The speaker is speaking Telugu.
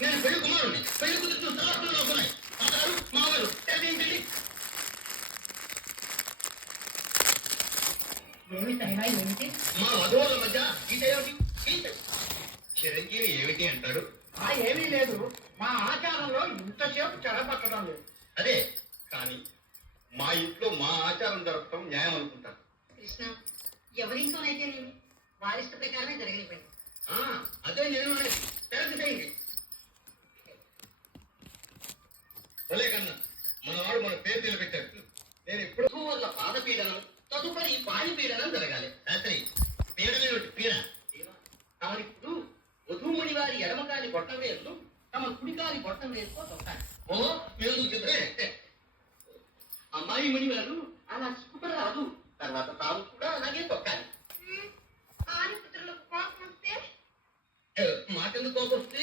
నేను పెళ్లి కుమారుడిని పెళ్లి కుదురుతూ సలహాలు అవుతున్నాయి మామూలు ఏమిటి మా వధువుల మధ్య గీత ఏమిటి చిరంజీవి ఏమిటి అంటాడు ఏమీ లేదు. మా ఆచారంలో ఇంతసేపు చెడపట్టడం లేదు. అదే కానీ మా ఇంట్లో మా ఆచారం జరపడం న్యాయం అనుకుంటాను. కృష్ణ, ఎవరింట్లోనైతే నేను వారిష్ట ప్రకారమే జరగనివ్వండి. అదే నేను చేయండి. భలే కన్నా మనవాడు మన పేరు నిలబెట్టాడు. నేను ఇప్పుడు వల్ల పాదపీడనం తదుపరి పాణి పీడనం జరగాలి. రాత్రి పీడనేమిటి పీడ తమరిప్పుడు వధూమణి వారి ఎడమకాలి బొట్టం వేలు తమ కుడికాలి బొట్టం వేసుకో తొక్కాలి. ఓ మీరు అమ్మాయి మణి వారు అలా చిక్కుపడరాదు. తర్వాత తాము కూడా అలాగే తొక్కాలి. ఆరిపుత్రులకు కోపం వస్తే మాకెందుకు కోపం వస్తే